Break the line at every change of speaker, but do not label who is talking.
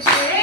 છે